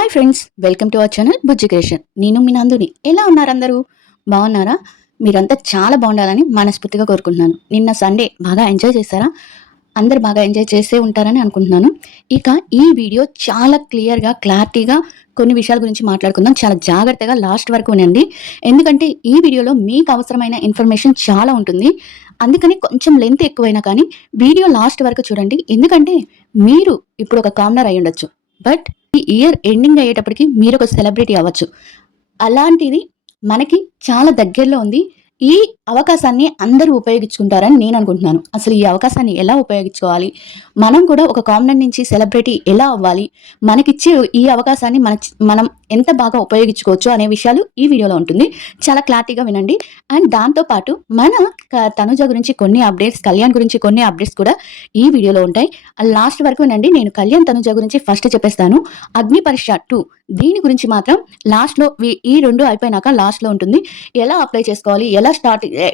Hi friends, welcome to our channel Bujji creation. నేను మీ నందుని. ఎలా ఉన్నారు అందరూ? బాగున్నారా? మీరంతా చాలా బాగుండాలని మనస్ఫూర్తిగా కోరుకుంటున్నాను. నిన్న సండే బాగా ఎంజాయ్ చేశారా? అందరు బాగా ఎంజాయ్ చేసే ఉంటారని అనుకుంటున్నాను. ఇక ఈ వీడియో చాలా క్లియర్గా, క్లారిటీగా కొన్ని విషయాల గురించి మాట్లాడుకుందాం. చాలా జాగ్రత్తగా లాస్ట్ వరకు వినండి. ఎందుకంటే ఈ వీడియోలో మీకు అవసరమైన ఇన్ఫర్మేషన్ చాలా ఉంటుంది. అందుకని కొంచెం లెంత్ ఎక్కువైనా కానీ వీడియో లాస్ట్ వరకు చూడండి. ఎందుకంటే మీరు ఇప్పుడు ఒక కామనర్ అయి ఉండొచ్చు, బట్ ఈ ఇయర్ ఎండింగ్ అయ్యేటప్పటికి మీరు ఒక సెలబ్రిటీ అవ్వచ్చు. అలాంటిది మనకి చాలా దగ్గరలో ఉంది. ఈ అవకాశాన్ని అందరూ ఉపయోగించుకుంటారని నేను అనుకుంటున్నాను. అసలు ఈ అవకాశాన్ని ఎలా ఉపయోగించుకోవాలి, మనం కూడా ఒక కామనర్ నుంచి సెలబ్రిటీ ఎలా అవ్వాలి, మనకిచ్చే ఈ అవకాశాన్ని మనం ఎంత బాగా ఉపయోగించుకోవచ్చు అనే విషయాలు ఈ వీడియోలో ఉంటుంది. చాలా క్లారిటీగా వినండి. అండ్ దాంతోపాటు మన తనుజ గురించి కొన్ని అప్డేట్స్, కళ్యాణ్ గురించి కొన్ని అప్డేట్స్ కూడా ఈ వీడియోలో ఉంటాయి. లాస్ట్ వరకు వినండి. నేను కళ్యాణ్ తనుజ గురించి ఫస్ట్ చెప్పేస్తాను. అగ్ని పరీక్ష 2 దీని గురించి మాత్రం లాస్ట్లో, ఈ రెండు అయిపోయినాక లాస్ట్లో ఉంటుంది. ఎలా అప్లై చేసుకోవాలి,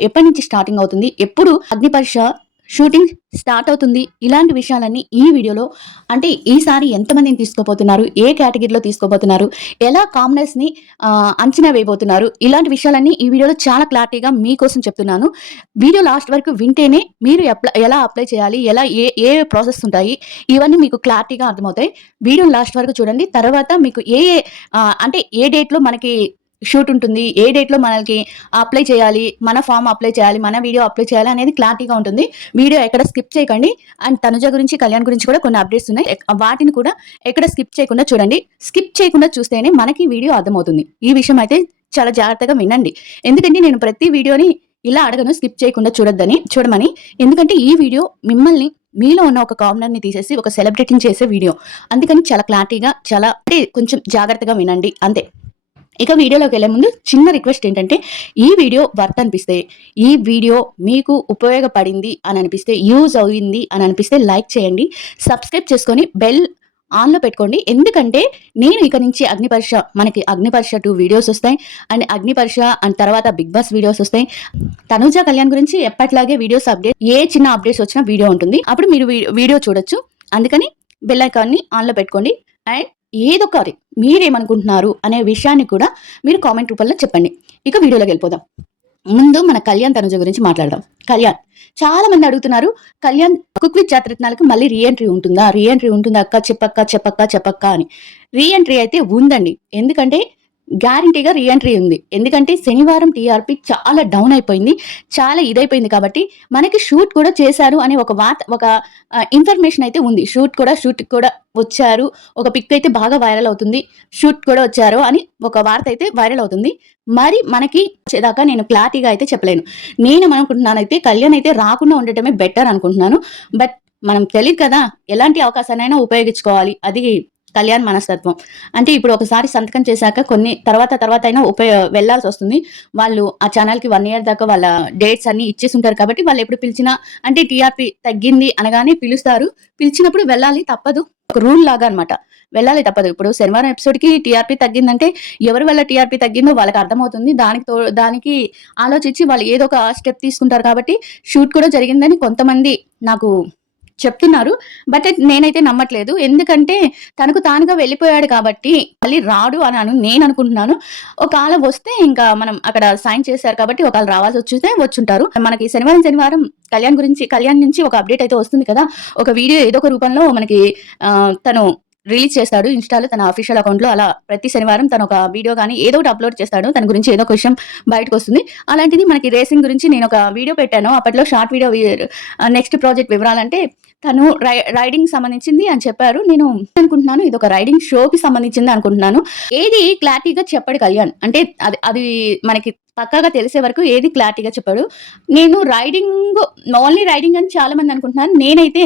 ఎప్పటి నుంచి స్టార్టింగ్ అవుతుంది, ఎప్పుడు అగ్ని పరీక్ష షూటింగ్ స్టార్ట్ అవుతుంది, ఇలాంటి విషయాలన్నీ ఈ వీడియోలో. అంటే ఈసారి ఎంతమందిని తీసుకోబోతున్నారు, ఏ కేటగిరీలో తీసుకోబోతున్నారు, ఎలా కామనర్స్ని అంచనా వేయబోతున్నారు, ఇలాంటి విషయాలన్నీ ఈ వీడియోలో చాలా క్లారిటీగా మీకోసం చెప్తున్నాను. వీడియో లాస్ట్ వరకు వింటేనే మీరు ఎలా అప్లై చేయాలి, ఎలా ఏ ప్రాసెస్ ఉంటాయి, ఇవన్నీ మీకు క్లారిటీగా అర్థమవుతాయి. వీడియో లాస్ట్ వరకు చూడండి. తర్వాత మీకు అంటే ఏ డేట్లో మనకి షూట్ ఉంటుంది, ఏ డేట్లో మనకి అప్లై చేయాలి, మన ఫామ్ అప్లై చేయాలి, మన వీడియో అప్లై చేయాలి అనేది క్లారిటీగా ఉంటుంది. వీడియో ఎక్కడ స్కిప్ చేయకండి. అండ్ తనుజ గురించి, కళ్యాణ్ గురించి కూడా కొన్ని అప్డేట్స్ ఉన్నాయి. వాటిని కూడా ఎక్కడ స్కిప్ చేయకుండా చూడండి. స్కిప్ చేయకుండా చూస్తేనే మనకి వీడియో అర్థమవుతుంది. ఈ విషయం అయితే చాలా జాగ్రత్తగా వినండి. ఎందుకంటే నేను ప్రతి వీడియోని ఇలా అడగను, స్కిప్ చేయకుండా చూడమని. ఎందుకంటే ఈ వీడియో మిమ్మల్ని, మీలో ఉన్న ఒక కామనర్ని తీసేసి ఒక సెలబ్రిటీని చేసే వీడియో. అందుకని చాలా క్లారిటీగా, కొంచెం జాగ్రత్తగా వినండి అంతే. ఇక వీడియోలోకి వెళ్ళే ముందు చిన్న రిక్వెస్ట్ ఏంటంటే, ఈ వీడియో వర్త్ అనిపిస్తే, ఈ వీడియో మీకు ఉపయోగపడింది అని అనిపిస్తే, యూజ్ అయింది అని అనిపిస్తే లైక్ చేయండి. సబ్స్క్రైబ్ చేసుకొని బెల్ ఆన్లో పెట్టుకోండి. ఎందుకంటే నేను ఇక నుంచి మనకి అగ్ని పరీక్ష 2 వీడియోస్ వస్తాయి. అండ్ అగ్ని పరీక్ష అండ్ తర్వాత బిగ్ బాస్ వీడియోస్ వస్తాయి. తనుజ, కళ్యాణ్ గురించి ఎప్పట్లాగే వీడియోస్ అప్డేట్, ఏ చిన్న అప్డేట్స్ వచ్చినా వీడియో ఉంటుంది. అప్పుడు మీరు వీడియో చూడొచ్చు. అందుకని బెల్ ఐకాన్ని ఆన్లో పెట్టుకోండి. అండ్ ఏదొకటి మీరేమనుకుంటున్నారు అనే విషయాన్ని కూడా మీరు కామెంట్ రూపంలో చెప్పండి. ఇక వీడియోలోకి వెళ్ళిపోదాం. ముందు మన కళ్యాణ్ తనుజ గురించి మాట్లాడదాం. కళ్యాణ్, చాలా మంది అడుగుతున్నారు, కళ్యాణ్ కుక్ విత్ జాతరత్నాలకు మళ్ళీ రీఎంట్రీ ఉంటుందా అక్క, చెప్పక్క అని. రీఎంట్రీ అయితే ఉందండి. ఎందుకంటే గ్యారంటీగా రీఎంట్రీ ఉంది. ఎందుకంటే శనివారం టీఆర్పీ చాలా డౌన్ అయిపోయింది, చాలా ఇదైపోయింది. కాబట్టి మనకి షూట్ కూడా చేశారు అనే ఒక ఇన్ఫర్మేషన్ అయితే ఉంది. షూట్ కూడా వచ్చారు, ఒక పిక్ అయితే బాగా వైరల్ అవుతుంది, షూట్ కూడా వచ్చారు అని ఒక వార్త అయితే వైరల్ అవుతుంది. మరి మనకి వచ్చేదాకా నేను క్లారిటీగా అయితే చెప్పలేను. నేను అనుకుంటున్నానైతే కళ్యాణ్ అయితే రాకుండా ఉండటమే బెటర్ అనుకుంటున్నాను. బట్ మనం తెలియదు కదా, ఎలాంటి అవకాశాన్నైనా ఉపయోగించుకోవాలి. అది కళ్యాణ్ మనస్తత్వం. అంటే ఇప్పుడు ఒకసారి సంతకం చేశాక కొన్ని తర్వాత అయినా వెళ్లాల్సి వస్తుంది. వాళ్ళు ఆ ఛానల్కి 1 year దాకా వాళ్ళ డేట్స్ అన్ని ఇచ్చేసి ఉంటారు. కాబట్టి వాళ్ళు ఎప్పుడు పిలిచినా, అంటే టీఆర్పీ తగ్గింది అనగానే పిలుస్తారు. పిలిచినప్పుడు వెళ్ళాలి, తప్పదు. ఒక రూల్ లాగా అనమాట, వెళ్ళాలి తప్పదు. ఇప్పుడు శనివారం ఎపిసోడ్కి టీఆర్పీ తగ్గిందంటే ఎవరి వల్ల టీఆర్పీ తగ్గిందో వాళ్ళకి అర్థమవుతుంది. దానికి ఆలోచించి వాళ్ళు ఏదో ఒక స్టెప్ తీసుకుంటారు. కాబట్టి షూట్ కూడా జరిగిందని కొంతమంది నాకు చెప్తున్నారు. బట్ నేనైతే నమ్మట్లేదు. ఎందుకంటే తనకు తానుగా వెళ్ళిపోయాడు కాబట్టి మళ్ళీ రాడు అని నేను అనుకుంటున్నాను. ఒకవేళ వస్తే ఇంకా మనం అక్కడ సైన్ చేశారు కాబట్టి ఒకవేళ రావాల్సి వచ్చితే వచ్చుంటారు. మనకి శనివారం కళ్యాణ్ నుంచి ఒక అప్డేట్ అయితే వస్తుంది కదా. ఒక వీడియో ఏదో ఒక రూపంలో మనకి తను రిలీజ్ చేస్తాడు ఇన్స్టాలో, తన అఫీషియల్ అకౌంట్లో. అలా ప్రతి శనివారం తను ఒక వీడియో కానీ ఏదో ఒకటి అప్లోడ్ చేస్తాడు. తన గురించి ఏదో ఒక విషయం బయటకు వస్తుంది. అలాంటిది మనకి రేసింగ్ గురించి నేను ఒక వీడియో పెట్టాను అప్పట్లో, షార్ట్ వీడియో. నెక్స్ట్ ప్రాజెక్ట్ వివరాలంటే తను రైడింగ్ సంబంధించింది అని చెప్పారు. నేను అనుకుంటున్నాను ఇది ఒక రైడింగ్ షోకి సంబంధించింది అనుకుంటున్నాను. ఏది క్లారిటీగా చెప్పాడు కళ్యాణ్. అంటే అది మనకి పక్కాగా తెలిసే వరకు ఏది క్లారిటీగా చెప్పాడు. నేను ఓన్లీ రైడింగ్ అని చాలా మంది అనుకుంటున్నాను. నేనైతే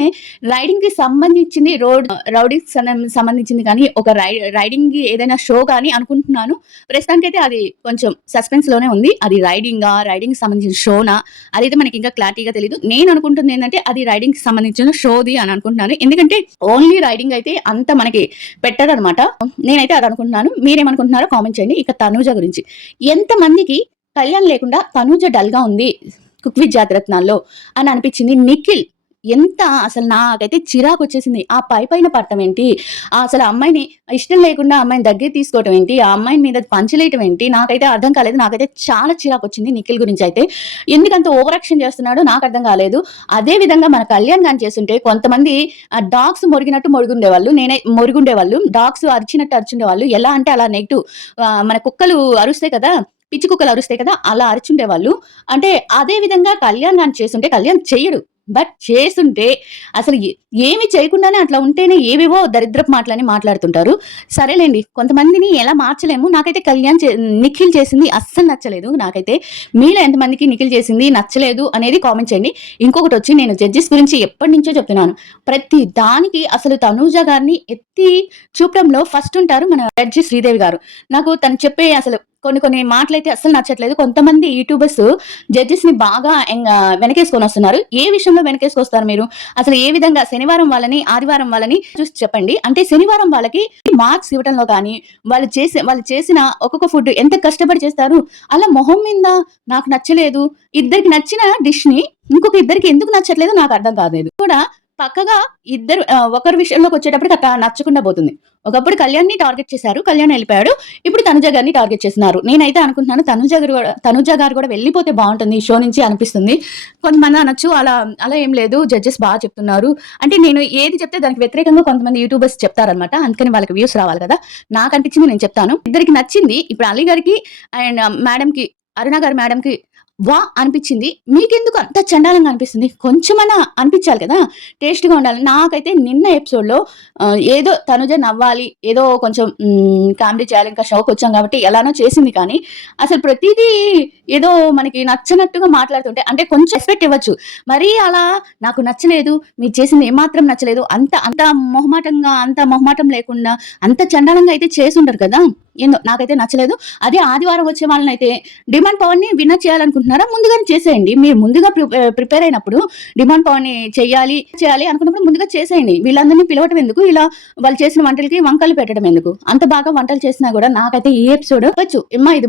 రైడింగ్ కి సంబంధించింది, రౌడీకి సంబంధించింది కానీ ఒక రైడింగ్ ఏదైనా షో కానీ అనుకుంటున్నాను. ప్రస్తుతానికి అయితే అది కొంచెం సస్పెన్స్ లోనే ఉంది. అది రైడింగ్ సంబంధించిన షోనా అదైతే మనకి ఇంకా క్లారిటీగా తెలియదు. నేను అనుకుంటుంది ఏంటంటే అది రైడింగ్ కి సంబంధించిన షోది అని అనుకుంటున్నాను. ఎందుకంటే ఓన్లీ రైడింగ్ అయితే అంత మనకి పెట్టరు అనమాట. నేనైతే అది అనుకుంటున్నాను. మీరేమనుకుంటున్నారో కామెంట్ చేయండి. ఇక తనుజ గురించి, ఎంతమందికి కళ్యాణ్ లేకుండా తనుజ డల్ గా ఉంది కుక్ విత్ జాతరత్నాల్లో అని అనిపించింది. నిఖిల్ ఎంత అసలు నాకైతే చిరాకొచ్చేసింది. ఆ పైపైన పడటం ఏంటి? అసలు ఆ అమ్మాయిని ఇష్టం లేకుండా ఆ అమ్మాయిని దగ్గరికి తీసుకోవటం ఏంటి? ఆ అమ్మాయి మీద పంచలేయటం ఏంటి? నాకైతే అర్థం కాలేదు. నాకైతే చాలా చిరాకొచ్చింది నిఖిల్ గురించయితే. ఎందుకంత ఓవర్ యాక్షన్ చేస్తున్నాడో నాకర్థం కాలేదు. అదే విధంగా మన కళ్యాణ్ గాని చేసుంటే కొంతమంది డాగ్స్ మొరిగినట్టు మొరుగుండేవాళ్ళు. మొరుగుండేవాళ్ళు. డాగ్స్ అరిచినట్టు అరిచుండేవాళ్ళు. ఎలా అంటే అలా నెగెటివ్ మన కుక్కలు అరుస్తాయి కదా! పిచ్చి కుక్కలు అరుస్తాయి కదా! అలా అరిచుండేవాళ్ళు. అంటే అదే విధంగా కళ్యాణ్ గాని చేసుంటే కళ్యాణ్ చెయ్యడు. బట్ చేసుంటే అసలు ఏమి చేయకుండానే అట్లా ఉంటేనే ఏవేవో దరిద్రపు మాటలని మాట్లాడుతుంటారు. సరేలెండి కొంతమందిని ఎలా మార్చలేము. నాకైతే నిఖిల్ చేసింది అస్సలు నచ్చలేదు నాకైతే. మీలో ఎంతమందికి నిఖిల్ చేసింది నచ్చలేదు అనేది కామెంట్ చేయండి. ఇంకొకటొచ్చి నేను జడ్జెస్ గురించి ఎప్పటినుంచో చెప్తున్నాను. ప్రతి దానికి అసలు తనూజ గారిని ఎత్తి చూపడంలో ఫస్ట్ ఉంటారు మన జడ్జి శ్రీదేవి గారు. నాకు తను చెప్పే అసలు కొన్ని మాటలైతే అస్సలు నచ్చట్లేదు. కొంతమంది యూట్యూబర్స్ జడ్జెస్‌ని బాగా వెనకేసుకొనొస్తున్నారు. ఏ విషయంలో వెనకేసుకొస్తారు మీరు? అసలు ఏ విధంగా శనివారం వాళ్ళని, ఆదివారం వాళ్ళని చూసి చెప్పండి. అంటే శనివారం వాళ్ళకి మార్క్స్ ఇవ్వటంలో గానీ, వాళ్ళు చేసిన ఒక్కొక్క ఫుడ్ ఎంత కష్టపడి చేస్తారు. అలా మొహం మీద నాకు నచ్చలేదు. ఇద్దరికి నచ్చిన డిష్‌ని ఇంకొక ఇద్దరికి ఎందుకు నచ్చట్లేదో నాకు అర్థం కాలేదు. కూడా పక్కగా ఇద్దరు ఒకరి విషయంలోకొచ్చేటప్పటికి అట్లా నచ్చకుండా పోతుంది. ఒకప్పుడు కళ్యాణ్‌ని టార్గెట్ చేశారు. కళ్యాణ్ ఎళ్ళిపోయాడు. ఇప్పుడు తనుజ గారిని టార్గెట్ చేస్తున్నారు. నేనైతే అనుకుంటున్నాను తనుజ గారు కూడా వెళ్ళిపోతే బావుంటుంది ఈ షో నుంచి అనిపిస్తుంది. కొంతమంది అనొచ్చు అలా ఏం లేదు జడ్జెస్ చెప్తున్నారు. అంటే నేను ఏది చెప్తే దానికి వ్యతిరేకంగా కొంతమంది యూట్యూబర్స్ చెప్తారనమాట. అందుకని వాళ్ళకి వ్యూస్ రావాలి కదా! నాకనిపించింది నేను చెప్తాను. ఇద్దరికి నచ్చింది. ఇప్పుడు అలీ గారికి అండ్ మేడంకి అరుణ గారి మేడంకి అనిపించింది. మీకెందుకు అంత చండాలంగా అనిపిస్తుంది? కొంచెమన్నా అనిపించాలి కదా! టేస్ట్‌గా ఉండాలి. నాకైతే నిన్న ఎపిసోడ్‌లో ఏదో తనుజ నవ్వాలి, ఏదో కొంచెం కామెడీ చేయాలి. ఇంకా షోకొచ్చాం కాబట్టి ఎలానో చేసింది కానీ, అసలు ప్రతీదీ ఏదో మనకి నచ్చనట్టుగా మాట్లాడుతుంటే అంటే కొంచెం రెస్పెక్ట్ ఇవ్వచ్చు. మరీ అలా నాకు నచ్చలేదు, మీరు చేసింది ఏమాత్రం నచ్చలేదు, అంత అంత అంత మొహమాటం లేకుండా, అంత చండాలంగా అయితే చేసుండరు కదా! ఏందో నాకైతే నచ్చలేదు. అదే ఆదివారం వచ్చే వాళ్ళనైతే డిమాండ్ పవర్‌ని విన్నర్ చేయాలనుకుంటున్నారా? ముందుగానే చేసేయండి. మీరు ముందుగా ప్రిపేర్ అయినప్పుడు డిమాండ్ పవర్‌ని చేయాలి అనుకున్నప్పుడు ముందుగా చేసేయండి. వీళ్ళందరినీ పిలవటం ఎందుకు? ఇలా వాళ్ళు చేసిన వంటలకి వంకలు పెట్టడం ఎందుకు? అంత బాగా వంటలు చేసినా కూడా నాకైతే ఈ ఎపిసోడ్ వచ్చు. అమ్మా ఇది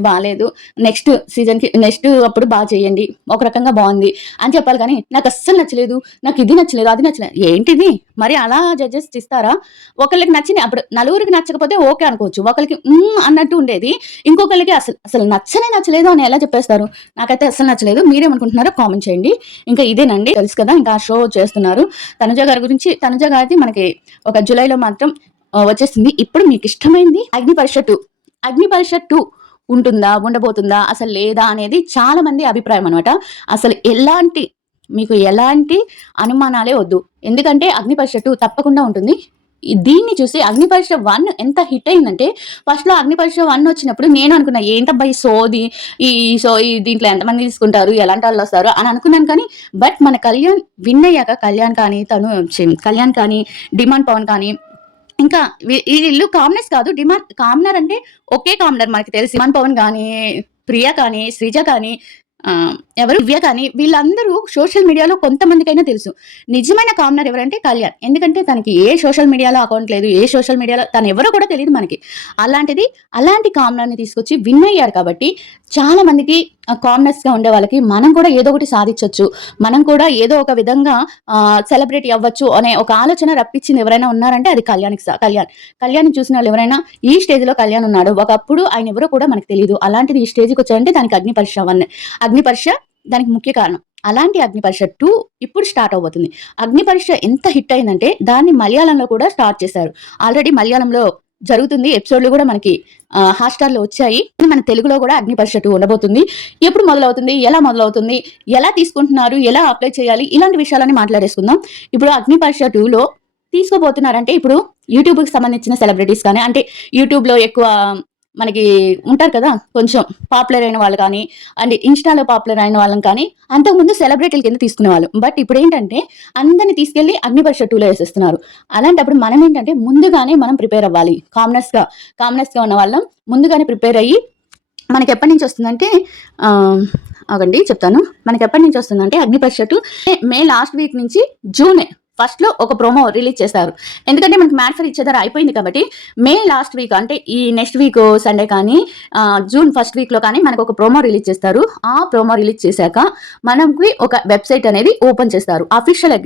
బాలేదు. నెక్స్ట్ సీజన్‌కి నెక్స్ట్ అప్పుడు చేయండి. ఒక రకంగా బావుంది అని చెప్పాలి కానీ నాకు అస్సలు నచ్చలేదు. నాకు ఇది నచ్చలేదు, అది నచ్చలేదు. ఏంటిది? మరి అలా జడ్జెస్ ఇస్తారా? ఒకళ్ళకి నచ్చింది అప్పుడు నలుగురికి నచ్చకపోతే ఓకే అనుకోవచ్చు. ఒకళ్ళకి అన్నట్టు ఉండేది. ఇంకొకళ్ళకి అసలు నచ్చలేదు అని ఎలా చెప్పేస్తారు? నాకైతే అస్సలు నచ్చలేదు. మీరేమనుకుంటున్నారో కామెంట్ చేయండి. ఇంకా ఇదేనండి తెలుసు కదా! ఇంకా షో చేస్తున్నారు. తనుజ గారిది మనకి ఒక జులైలో మాత్రం వచ్చేసింది. ఇప్పుడు మీకు ఇష్టమైంది అగ్నిపరీక్ష 2 ఉంటుందా? ఉండబోతుందా? అసలు లేదా? అనేది చాలా మంది అభిప్రాయం అనమాట. అసలు మీకు ఎలాంటి అనుమానాలే వద్దు. ఎందుకంటే అగ్నిపరీక్ష 2 తప్పకుండా ఉంటుంది. దీన్ని చూసి అగ్నిపరీక్ష 1 ఎంత హిట్ అయిందంటే ఫస్ట్‌లో అగ్నిపరీక్ష 1 వచ్చినప్పుడు నేను అనుకున్నా ఏంటబ్బా ఈ సోది ఈ దీంట్లో ఎంతమంది తీసుకుంటారు? ఎలాంటి వాళ్ళు వస్తారు? అని అనుకున్నాను కానీ బట్ మన కళ్యాణ్ విన్ అయ్యాక కళ్యాణ్ కానీ డిమాండ్ పవన్ కానీ ఇంకా వీళ్ళు కామనర్స్ కాదు. కామనర్ అంటే ఒకే కామనర్ మనకి తెలిసి డిమాండ్ పవన్ కానీ ప్రియా కానీ శ్రీజ కానీ ఎవరు దివ్య కానీ వీళ్ళందరూ సోషల్ మీడియాలో కొంతమందికైనా తెలుసు. నిజమైన కామనర్ ఎవరంటే కళ్యాణ్. ఎందుకంటే తనకి ఏ సోషల్ మీడియాలో అకౌంట్ లేదు. ఏ సోషల్ మీడియాలో తను ఎవరో కూడా తెలియదు మనకి. అలాంటి కామనర్‌ని తీసుకొచ్చి విన్ అయ్యారు కాబట్టి చాలా మందికి కామనర్స్‌గా ఉండే వాళ్ళకి మనం కూడా ఏదో ఒకటి సాధించొచ్చు. మనం కూడా ఏదో ఒక విధంగా సెలబ్రిటీ అవ్వచ్చు అనే ఒక ఆలోచన రప్పించింది ఎవరైనా ఉన్నారంటే అది కళ్యాణ్‌ని చూసిన వాళ్ళు ఎవరైనా ఈ స్టేజ్‌లో కళ్యాణ్ ఉన్నాడు. ఒకప్పుడు ఆయన ఎవరో కూడా మనకు తెలీదు. అలాంటిది ఈ స్టేజ్‌కి వచ్చారంటే దానికి అగ్నిపరీక్ష దానికి ముఖ్య కారణం. అలాంటి అగ్నిపరీక్ష 2 ఇప్పుడు స్టార్ట్ అవబోతుంది. అగ్నిపరీక్ష ఎంత హిట్ అయిందంటే దాన్ని మలయాళంలో కూడా స్టార్ట్ చేశారు. ఆల్రెడీ మలయాళంలో జరుగుతుంది. ఎపిసోడ్‌లు కూడా మనకి హాట్‌స్టార్‌లో వచ్చాయి. మన తెలుగులో కూడా అగ్నిపరీక్ష 2 ఉండబోతుంది. ఎప్పుడు మొదలవుతుంది? ఎలా మొదలవుతుంది? ఎలా తీసుకుంటున్నారు? ఎలా అప్లై చేయాలి? ఇలాంటి విషయాలన్నీ మాట్లాడేసుకుందాం. ఇప్పుడు అగ్నిపరీక్ష 2లో తీసుకోబోతున్నారంటే ఇప్పుడు యూట్యూబ్‌కి సంబంధించిన సెలబ్రిటీస్ కానీ అంటే యూట్యూబ్‌లో ఎక్కువ మనకి ఉంటారు కదా! కొంచెం పాపులర్ అయిన వాళ్ళు కానీ, అండ్ ఇన్‌స్టాలో పాపులర్ అయిన వాళ్ళని కానీ, అంతకుముందు సెలబ్రిటీల కింద తీసుకునేవాళ్ళు. బట్ ఇప్పుడేంటంటే అందరిని తీసుకెళ్ళి అగ్నిపరీక్ష 2లో ఏసేస్తున్నారు. అలాంటప్పుడు మనం ఏంటంటే ముందుగానే మనం ప్రిపేర్ అవ్వాలి. కామనర్స్‌గా ఉన్న వాళ్ళం ముందుగానే ప్రిపేర్ అయ్యి మనకెప్పటి నుంచి వస్తుందంటే ఆగండి చెప్తాను. మనకెప్పటి నుంచి వస్తుందంటే అగ్నిపరీక్ష 2 మే లాస్ట్ వీక్ నుంచి జూన్ ఫస్ట్లో ఒక ప్రోమో రిలీజ్ చేస్తారు. ఎందుకంటే మనకి మ్యాట్ ఫర్ ఈచ్ అదర్ అయిపోయింది కాబట్టి మే లాస్ట్ వీక్ అంటే ఈ నెక్స్ట్ వీక్ సండే కానీ జూన్ ఫస్ట్ వీక్లో కానీ మనకు ఒక ప్రోమో రిలీజ్ చేస్తారు. ఆ ప్రోమో రిలీజ్ చేశాక మనకి ఒక వెబ్సైట్ అనేది ఓపెన్ చేస్తారు. అఫీషియల్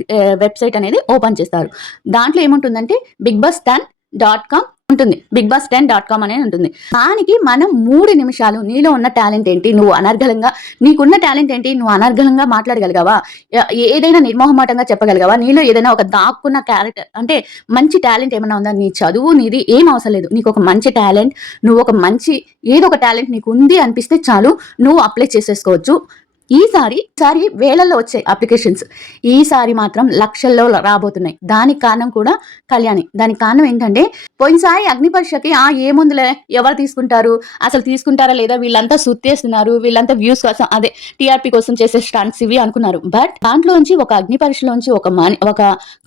వెబ్సైట్ అనేది ఓపెన్ చేస్తారు. దాంట్లో ఏముంటుందంటే bigboss10.com ఉంటుంది. bigboss10.com అనేది ఉంటుంది. దానికి మనం 3 నిమిషాలు నీలో ఉన్న టాలెంట్ ఏంటి, నువ్వు అనర్గళంగా నీకున్న టాలెంట్ ఏంటి, నువ్వు అనర్గళంగా మాట్లాడగలిగావా, ఏదైనా నిర్మోహమాటంగా చెప్పగలిగావా, నీలో ఏదైనా ఒక దాక్కున్న క్యారెక్టర్ అంటే మంచి టాలెంట్ ఏమైనా ఉందా, నీ చదువు నీది ఏం అవసరం లేదు, నీకు ఒక మంచి టాలెంట్, నువ్వు ఒక మంచి ఏదో ఒక టాలెంట్ నీకు ఉంది అనిపిస్తే చాలు, నువ్వు అప్లై చేసేసుకోవచ్చు. ఈసారి వేలల్లో వచ్చాయి అప్లికేషన్స్, ఈసారి మాత్రం లక్షల్లో రాబోతున్నాయి. దానికి కారణం కూడా కళ్యాణి. దానికి కారణం ఏంటంటే పోయినసారి అగ్ని పరీక్షకి ఏముందులే ఎవరు తీసుకుంటారు, అసలు తీసుకుంటారా లేదా, వీళ్ళంతా సుత్తేస్తున్నారు, వీళ్ళంతా వ్యూస్ కోసం అదే టీఆర్పీ కోసం చేసే స్టంట్స్ ఇవి అనుకున్నారు. బట్ దాంట్లోంచి ఒక అగ్ని పరీక్షలోంచి ఒక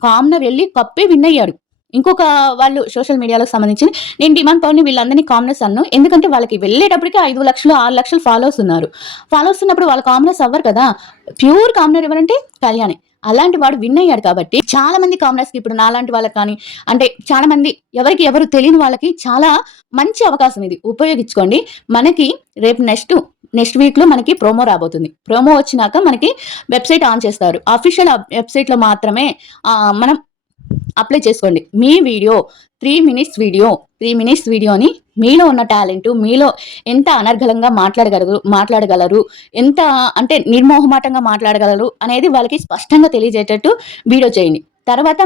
కామనర్ వెళ్ళి కప్పే విన్ అయ్యాడు. ఇంకొక వాళ్ళు సోషల్ మీడియాలో సంబంధించి నేను డిమాండ్ పవర్ని వీళ్ళందరినీ కామనర్స్ అన్నాను. ఎందుకంటే వాళ్ళకి వెళ్ళేటప్పటికి 5 లక్షలు 6 లక్షలు ఫాలోవర్స్ ఉన్నారు. ఫాలోవర్స్ ఉన్నప్పుడు వాళ్ళు కామనర్స్ అవ్వరు కదా. ప్యూర్ కామనర్ ఎవరంటే కళ్యాణి. అలాంటి వాడు విన్ అయ్యాడు కాబట్టి చాలా మంది కామనర్స్కి ఇప్పుడు నాలాంటి వాళ్ళకి కానీ అంటే చాలా మంది ఎవరు తెలియని వాళ్ళకి చాలా మంచి అవకాశం ఇది, ఉపయోగించుకోండి. మనకి రేపు నెక్స్ట్ వీక్లో మనకి ప్రోమో రాబోతుంది. ప్రోమో వచ్చినాక మనకి వెబ్సైట్ ఆన్ చేస్తారు. అఫీషియల్ వెబ్సైట్లో మాత్రమే మనం అప్లై చేసుకోండి. మీ వీడియో 3 మినిట్స్ వీడియోని మీలో ఉన్న టాలెంట్, మీలో ఎంత అనర్గళంగా మాట్లాడగలరు, ఎంత అంటే నిర్మోహమాటంగా మాట్లాడగలరు అనేది వాళ్ళకి స్పష్టంగా తెలియజేటట్టు వీడియో చేయండి. తర్వాత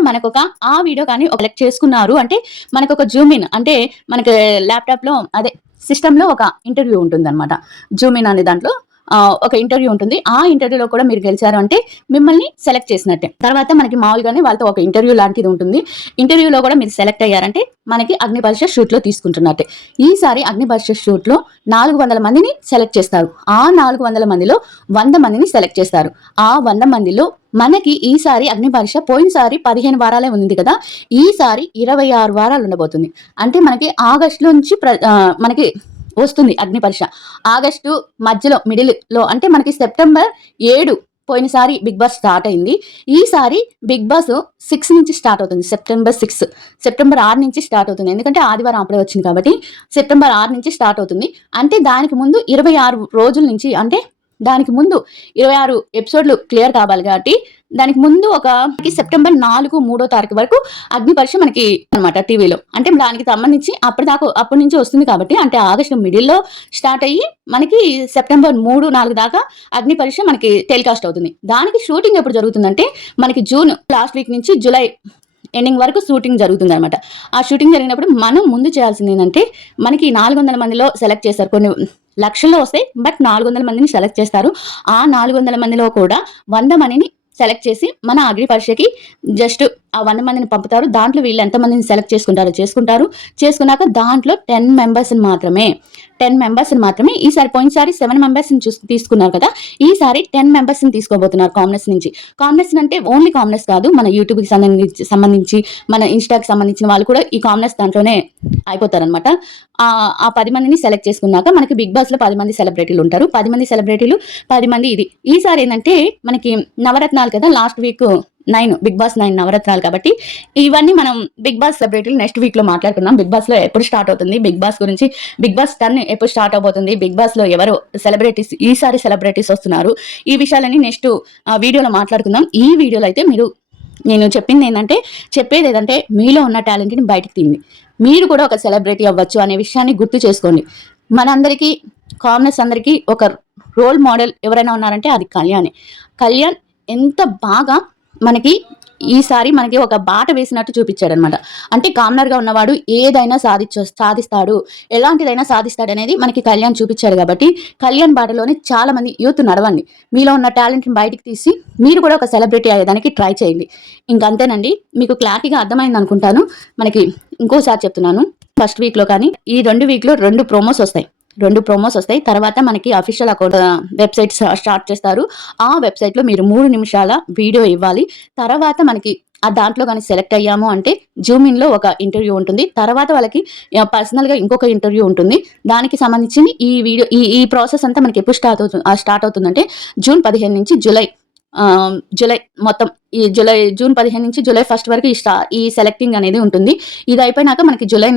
ఆ వీడియో కానీ సెలెక్ట్ చేసుకున్నారు అంటే మనకు ఒక జూమ్ ఇన్ అంటే మనకి ల్యాప్టాప్లో అదే సిస్టంలో ఒక ఇంటర్వ్యూ ఉంటుంది అనమాట. జూమ్ ఇన్ అనే దాంట్లో ఒక ఇంటర్వ్యూ ఉంటుంది. ఆ ఇంటర్వ్యూలో కూడా మీరు గెలిచారు అంటే మిమ్మల్ని సెలెక్ట్ చేసినట్టే. తర్వాత మనకి మామూలుగానే వాళ్ళతో ఒక ఇంటర్వ్యూ లాంటిది ఉంటుంది. ఇంటర్వ్యూలో కూడా మీరు సెలెక్ట్ అయ్యారంటే మనకి అగ్ని పరీక్ష షూట్లో తీసుకుంటున్నట్టే. ఈసారి అగ్ని పరీక్ష షూట్లో 400 మందిని సెలెక్ట్ చేస్తారు. ఆ 400 మందిలో 100 మందిని సెలెక్ట్ చేస్తారు. ఆ 100 మందిలో మనకి ఈసారి అగ్ని పరీక్ష పోయినసారి 15 వారాలే ఉంది కదా, ఈసారి 26 వారాలు ఉండబోతుంది. అంటే మనకి ఆగస్టులో నుంచి మనకి వస్తుంది అగ్ని పరీక్ష. ఆగస్టు మధ్యలో మిడిల్లో అంటే మనకి సెప్టెంబర్ 7 పోయినసారి బిగ్ బాస్ స్టార్ట్ అయింది. ఈసారి బిగ్ బాస్ 6 నుంచి స్టార్ట్ అవుతుంది. సెప్టెంబర్ 6 నుంచి స్టార్ట్ అవుతుంది. ఎందుకంటే ఆదివారం అప్పుడే వచ్చింది కాబట్టి సెప్టెంబర్ 6 నుంచి స్టార్ట్ అవుతుంది. అంటే దానికి ముందు 26 రోజుల నుంచి అంటే దానికి ముందు 26 ఎపిసోడ్లు క్లియర్ కావాలి కాబట్టి దానికి ముందు సెప్టెంబర్ 4 3వ తారీఖు వరకు అగ్ని పరీక్ష మనకి అనమాట టీవీలో. అంటే దానికి సంబంధించి అప్పటి నుంచి వస్తుంది కాబట్టి అంటే ఆగస్టు మిడిల్లో స్టార్ట్ అయ్యి మనకి సెప్టెంబర్ 3 4 దాకా అగ్ని పరీక్ష మనకి టెలికాస్ట్ అవుతుంది. దానికి షూటింగ్ ఎప్పుడు జరుగుతుందంటే మనకి జూన్ లాస్ట్ వీక్ నుంచి జూలై ఎండింగ్ వరకు షూటింగ్ జరుగుతుంది అనమాట. ఆ షూటింగ్ జరిగినప్పుడు మనం ముందు చేయాల్సింది ఏంటంటే మనకి 400 మందిలో సెలెక్ట్ చేస్తారు. కొన్ని లక్షల్లో వస్తాయి బట్ 400 మందిని సెలెక్ట్ చేస్తారు. ఆ 400 మందిలో కూడా 100 మందిని సెలెక్ట్ చేసి మన అగ్ని పరీక్షకి జస్ట్ ఆ 100 మందిని పంపుతారు. దాంట్లో వీళ్ళు ఎంతమందిని సెలెక్ట్ చేసుకున్నాక దాంట్లో 10 మెంబర్స్ని మాత్రమే ఈసారి పోయినసారి 7 మెంబర్స్ని తీసుకున్నారు కదా, ఈసారి 10 మెంబర్స్ని తీసుకోబోతున్నారు కామనర్స్ నుంచి. కామనర్స్ అంటే ఓన్లీ కామనర్స్ కాదు, మన యూట్యూబ్కి సంబంధించి మన ఇన్స్టాకి సంబంధించిన వాళ్ళు కూడా ఈ కామనర్స్ దాంట్లోనే అయిపోతారనమాట. ఆ 10 మందిని సెలెక్ట్ చేసుకున్నాక మనకి బిగ్ బాస్లో 10 మంది సెలబ్రిటీలు ఉంటారు. 10 మంది సెలబ్రిటీలు 10 మంది ఇది. ఈసారి ఏంటంటే మనకి నవరత్నాలు కదా, లాస్ట్ వీక్ 9 బిగ్ బాస్ 9 నవరత్నాలు కాబట్టి ఇవన్నీ మనం బిగ్ బాస్ సెలబ్రిటీలు నెక్స్ట్ వీక్లో మాట్లాడుకుందాం. బిగ్ బాస్లో ఎప్పుడు స్టార్ట్ అవుతుంది, బిగ్ బాస్ గురించి, బిగ్ బాస్ 10 ఎప్పుడు స్టార్ట్ అవబోతుంది, బిగ్ బాస్లో ఎవరు ఈసారి సెలబ్రిటీస్ వస్తున్నారు, ఈ విషయాలన్నీ నెక్స్ట్ వీడియోలో మాట్లాడుకుందాం. ఈ వీడియోలో అయితే నేను చెప్పేది ఏంటంటే మీలో ఉన్న టాలెంట్ని బయటకు తీయండి. మీరు కూడా ఒక సెలబ్రిటీ అవ్వచ్చు అనే విషయాన్ని గుర్తు చేసుకోండి. మనందరికీ కామనర్స్ అందరికీ ఒక రోల్ మోడల్ ఎవరైనా ఉన్నారంటే అది కళ్యాణ్ ఎంత బాగా ఈసారి మనకి ఒక బాట వేసినట్టు చూపించాడు అనమాట. అంటే కామనర్గా ఉన్నవాడు ఏదైనా సాధిస్తాడు, ఎలాంటిదైనా సాధిస్తాడు అనేది మనకి కళ్యాణ్ చూపించాడు. కాబట్టి కళ్యాణ్ బాటలోనే చాలా మంది యూత్ నడవండి. మీలో ఉన్న టాలెంట్ని బయటికి తీసి మీరు కూడా ఒక సెలబ్రిటీ అయ్యేదానికి ట్రై చేయండి. ఇంకంతేనండి, మీకు క్లారిటీగా అర్థమైంది అనుకుంటాను. మనకి ఇంకోసారి చెప్తున్నాను, ఫస్ట్ వీక్లో కానీ ఈ 2 వీక్లో 2 ప్రోమోస్ వస్తాయి. తర్వాత మనకి అఫీషియల్ అకౌంట్ వెబ్సైట్ స్టార్ట్ చేస్తారు. ఆ వెబ్సైట్లో మీరు 3 నిమిషాల వీడియో ఇవ్వాలి. తర్వాత మనకి దాంట్లో కానీ సెలెక్ట్ అయ్యాము అంటే జూమ్ ఇన్లో ఒక ఇంటర్వ్యూ ఉంటుంది. తర్వాత వాళ్ళకి పర్సనల్గా ఇంకొక ఇంటర్వ్యూ ఉంటుంది. దానికి సంబంధించి ఈ వీడియో ఈ ప్రాసెస్ అంతా మనకి ఎప్పుడు స్టార్ట్ అవుతుందంటే జూన్ 15 నుంచి జూలై జూలై మొత్తం ఈ జూన్ 15 నుంచి జూలై 1 వరకు ఈ సెలెక్టింగ్ అనేది ఉంటుంది. ఇది అయిపోయినాక మనకి జూలై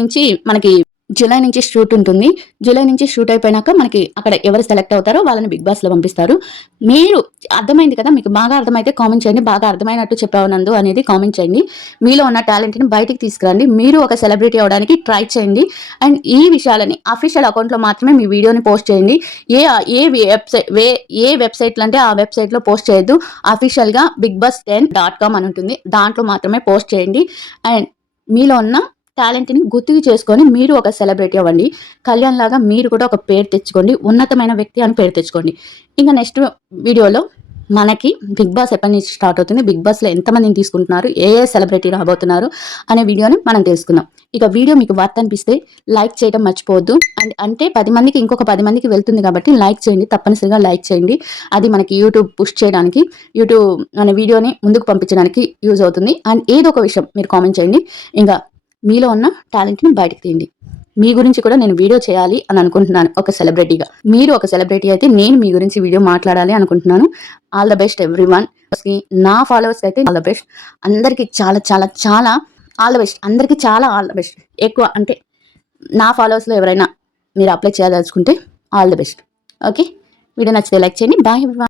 నుంచి షూట్ ఉంటుంది. జూలై నుంచి షూట్ అయిపోయినాక మనకి అక్కడ ఎవరు సెలెక్ట్ అవుతారో వాళ్ళని బిగ్ బాస్ లో పంపిస్తారు. మీరు అర్థమైంది కదా, మీకు బాగా అర్థమైతే కామెంట్ చేయండి. బాగా అర్థమైనట్టు చెప్పావు నందు అనేది కామెంట్ చేయండి. మీలో ఉన్న టాలెంట్ని బయటికి తీసుకురండి. మీరు ఒక సెలబ్రిటీ అవడానికి ట్రై చేయండి. అండ్ ఈ విషయాలని అఫీషియల్ అకౌంట్లో మాత్రమే మీ వీడియోని పోస్ట్ చేయండి. ఏ వెబ్సైట్లు అంటే ఆ వెబ్సైట్లో పోస్ట్ చేయొద్దు. అఫీషియల్గా bigbus10.com అని ఉంటుంది, దాంట్లో మాత్రమే పోస్ట్ చేయండి. అండ్ మీలో ఉన్న టాలెంట్ని గుర్తుకు చేసుకొని మీరు ఒక సెలబ్రిటీ అవ్వండి. కళ్యాణ్ లాగా మీరు కూడా ఒక పేరు తెచ్చుకోండి, ఉన్నతమైన వ్యక్తి అని పేరు తెచ్చుకోండి. ఇంకా నెక్స్ట్ వీడియోలో మనకి బిగ్ బాస్ ఎప్పటి నుంచి స్టార్ట్ అవుతుంది, బిగ్ బాస్లో ఎంతమందిని తీసుకుంటున్నారు, ఏ సెలబ్రిటీ రాబోతున్నారు అనే వీడియోని మనం తెలుసుకుందాం. ఇక వీడియో మీకు వర్త్ అనిపిస్తే లైక్ చేయడం మర్చిపోవద్దు. అండ్ అంటే 10 మందికి ఇంకొక 10 మందికి వెళ్తుంది కాబట్టి లైక్ చేయండి, తప్పనిసరిగా లైక్ చేయండి. అది మనకి యూట్యూబ్ పుష్ చేయడానికి, యూట్యూబ్ అనే వీడియోని ముందుకు పంపించడానికి యూజ్ అవుతుంది. అండ్ ఏదో ఒక విషయం మీరు కామెంట్ చేయండి. ఇంకా మీలో ఉన్న టాలెంట్ని బయటకు తీయండి. మీ గురించి కూడా నేను వీడియో చేయాలి అని అనుకుంటున్నాను ఒక సెలబ్రిటీగా. మీరు ఒక సెలబ్రిటీ అయితే నేను మీ గురించి వీడియో మాట్లాడాలి అనుకుంటున్నాను. All the best everyone. నా ఫాలోవర్స్ అయితే ఆల్ ద బెస్ట్. అందరికీ చాలా చాలా చాలా ఆల్ ద బెస్ట్. అందరికీ చాలా ఆల్ ద బెస్ట్. ఎక్కువ అంటే నా ఫాలోవర్స్లో ఎవరైనా మీరు అప్లై చేయదలుచుకుంటే all the best. Okay, video నచ్చితే లైక్ చేయండి. Bye everyone.